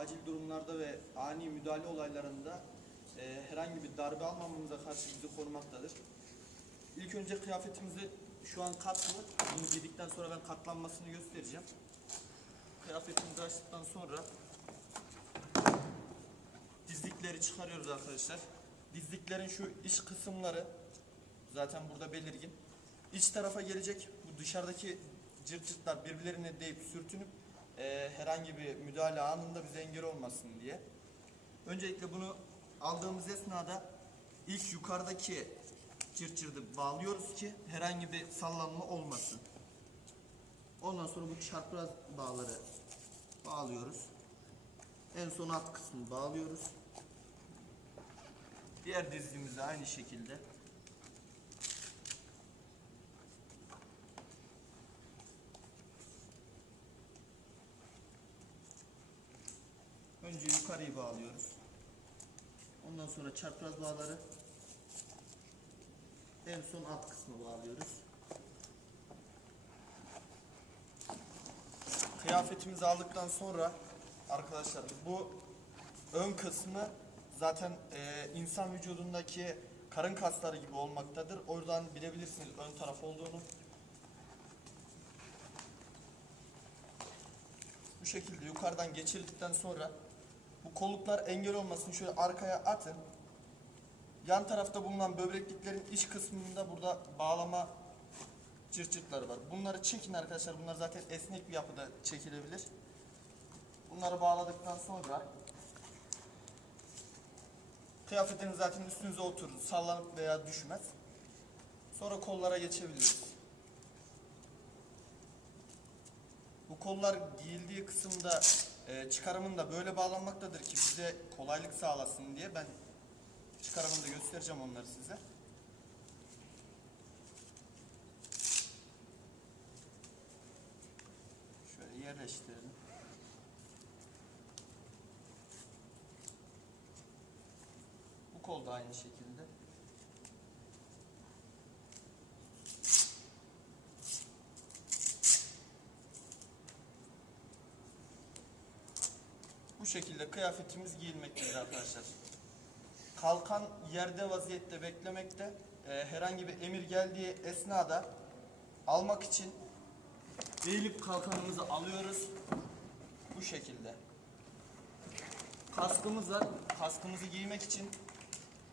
acil durumlarda ve ani müdahale olaylarında e, herhangi bir darbe almamamıza karşı bizi korumaktadır. İlk önce kıyafetimizi şu an katlı. Bunu giydikten sonra ben katlanmasını göstereceğim. Kıyafetimizi açtıktan sonra dizlikleri çıkarıyoruz arkadaşlar. Dizliklerin şu iç kısımları zaten burada belirgin. İç tarafa gelecek bu dışarıdaki cırt cırtlar birbirlerine değip sürtünüp e, herhangi bir müdahale anında bize engel olmasın diye. Öncelikle bunu aldığımız esnada ilk yukarıdaki cırt cırtı bağlıyoruz ki herhangi bir sallanma olmasın. Ondan sonra bu çarpraz bağları bağlıyoruz. En son alt kısmını bağlıyoruz. Diğer dizimizi aynı şekilde Önce yukarıyı bağlıyoruz. Ondan sonra çapraz bağları en son alt kısmı bağlıyoruz. Kıyafetimizi aldıktan sonra arkadaşlar bu ön kısmı zaten e, insan vücudundaki karın kasları gibi olmaktadır. Oradan bilebilirsiniz ön taraf olduğunu. Bu şekilde yukarıdan geçirdikten sonra bu kolluklar engel olmasın şöyle arkaya atın. Yan tarafta bulunan böbrekliklerin iç kısmında burada bağlama cırt cırtları var. Bunları çekin arkadaşlar. Bunlar zaten esnek bir yapıda çekilebilir. Bunları bağladıktan sonra kıyafetiniz zaten üstünüze oturur. Sallanıp veya düşmez. Sonra kollara geçebiliriz. Bu kollar giyildiği kısımda e, çıkarımında böyle bağlanmaktadır ki bize kolaylık sağlasın diye ben çıkarımında göstereceğim onları size. Şöyle yerleştirelim. Bu kol da aynı şekilde. Şekilde kıyafetimiz giyilmektedir arkadaşlar. Kalkan yerde vaziyette beklemekte. Ee, herhangi bir emir geldiği esnada almak için eğilip kalkanımızı alıyoruz. Bu şekilde. Kaskımız var. Kaskımızı giymek için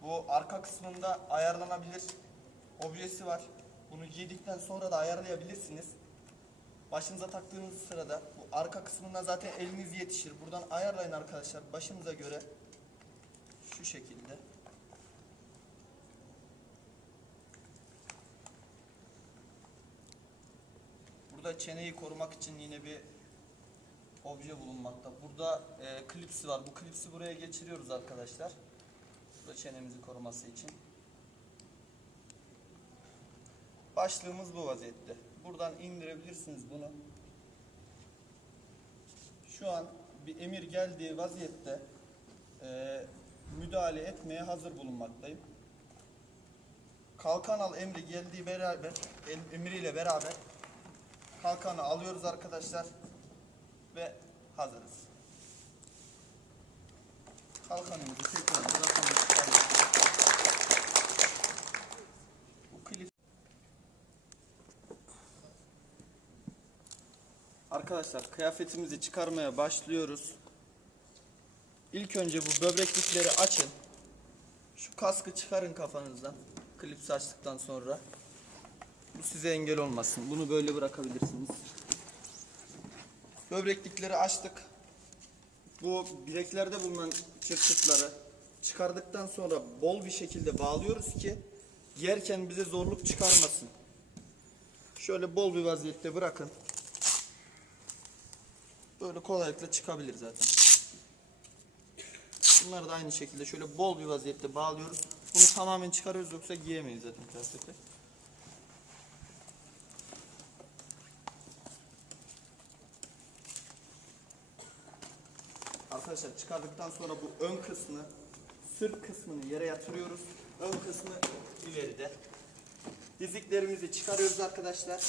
bu arka kısmında ayarlanabilir objesi var. Bunu giydikten sonra da ayarlayabilirsiniz. Başınıza taktığınız sırada arka kısmına zaten eliniz yetişir. Buradan ayarlayın arkadaşlar başınıza göre. Şu şekilde. Burada çeneyi korumak için yine bir obje bulunmakta. Burada e, klipsi var. Bu klipsi buraya geçiriyoruz arkadaşlar. Bu da çenemizi koruması için. Başlığımız bu vaziyette. Buradan indirebilirsiniz bunu. Şu an bir emir geldiği vaziyette e, müdahale etmeye hazır bulunmaktayım. Kalkan al emri geldiği beraber em- emriyle beraber kalkanı alıyoruz arkadaşlar ve hazırız. Kalkanımızı tekrar Arkadaşlar kıyafetimizi çıkarmaya başlıyoruz. İlk önce bu böbreklikleri açın. Şu kaskı çıkarın kafanızdan. Klips açtıktan sonra. Bu size engel olmasın. Bunu böyle bırakabilirsiniz. Böbreklikleri açtık. Bu bileklerde bulunan çırpıkları çıkardıktan sonra bol bir şekilde bağlıyoruz ki yerken bize zorluk çıkarmasın. Şöyle bol bir vaziyette bırakın. Böyle kolaylıkla çıkabilir zaten. Bunları da aynı şekilde şöyle bol bir vaziyette bağlıyoruz. Bunu tamamen çıkarıyoruz yoksa giyemeyiz zaten kıyafeti. Arkadaşlar çıkardıktan sonra bu ön kısmı, sırt kısmını yere yatırıyoruz. Ön kısmı ileride. Diziklerimizi çıkarıyoruz arkadaşlar.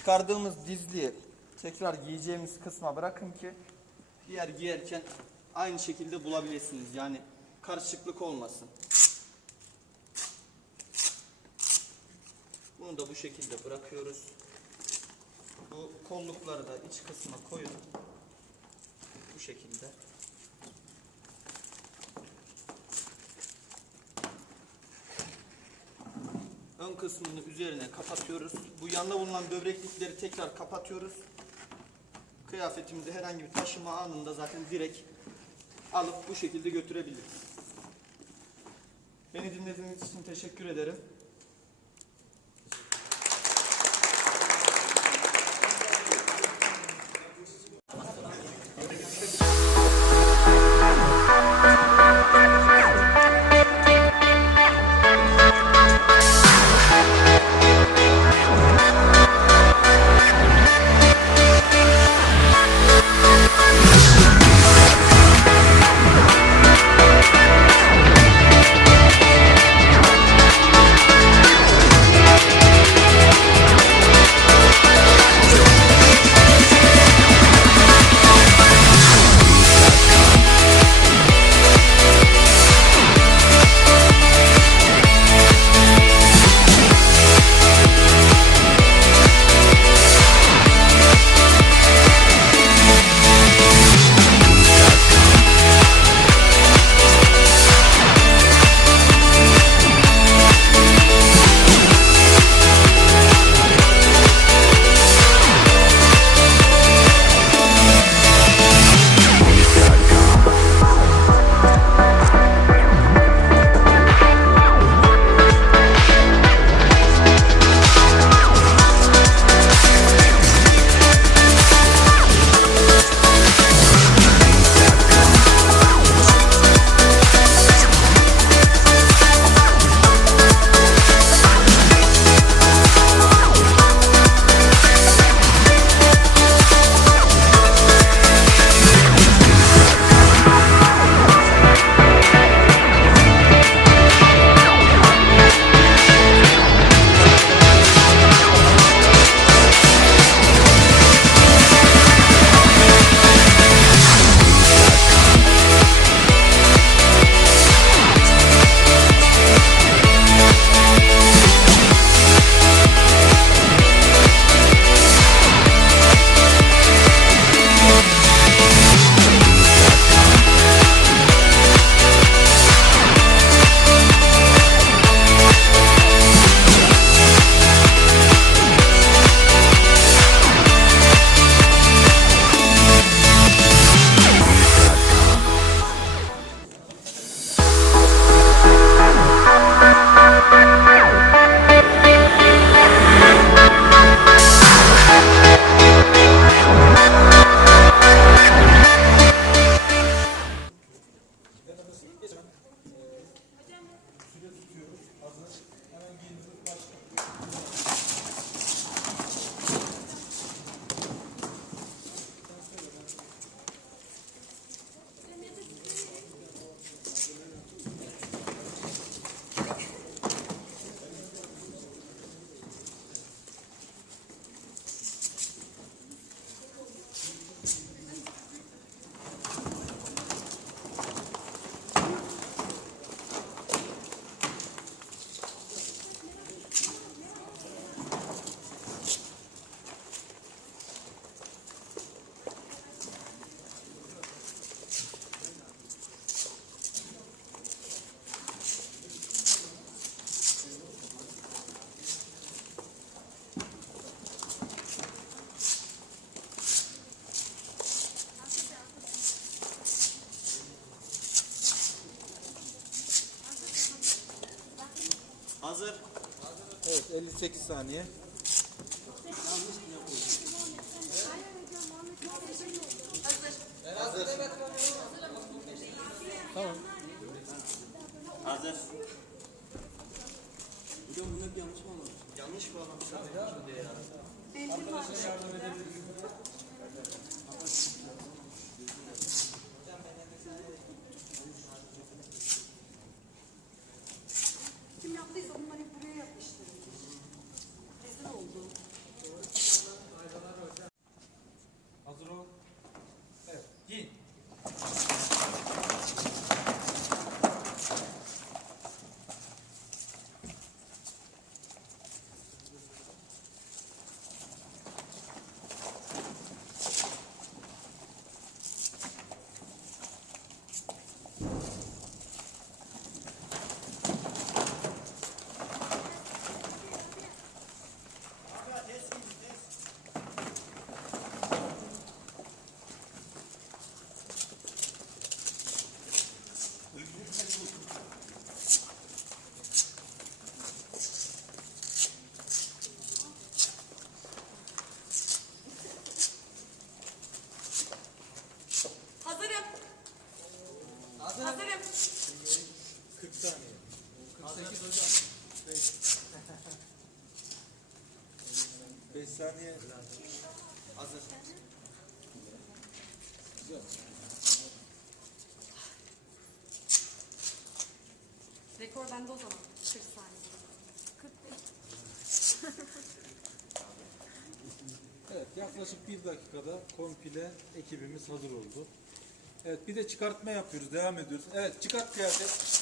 Çıkardığımız dizliği tekrar giyeceğimiz kısma bırakın ki diğer giyerken aynı şekilde bulabilirsiniz. Yani karışıklık olmasın. Bunu da bu şekilde bırakıyoruz. Bu kollukları da iç kısma koyun. Bu şekilde. Ön kısmını üzerine kapatıyoruz. Bu yanda bulunan böbreklikleri tekrar kapatıyoruz. Kıyafetimizi herhangi bir taşıma anında zaten direkt alıp bu şekilde götürebiliriz. Beni dinlediğiniz için teşekkür ederim. Hazır. Evet 58 saniye. Tamam. Hazır. Hocam bunu yanlış mı anlamış? Yanlış mı anlamış? Şimdi ya. 5 saniye. Hazır. Rekor bende o zaman. 40 saniye. 45. Evet yaklaşık bir dakikada komple ekibimiz hazır oldu. Evet bir de çıkartma yapıyoruz. Devam ediyoruz. Evet çıkart kıyafet.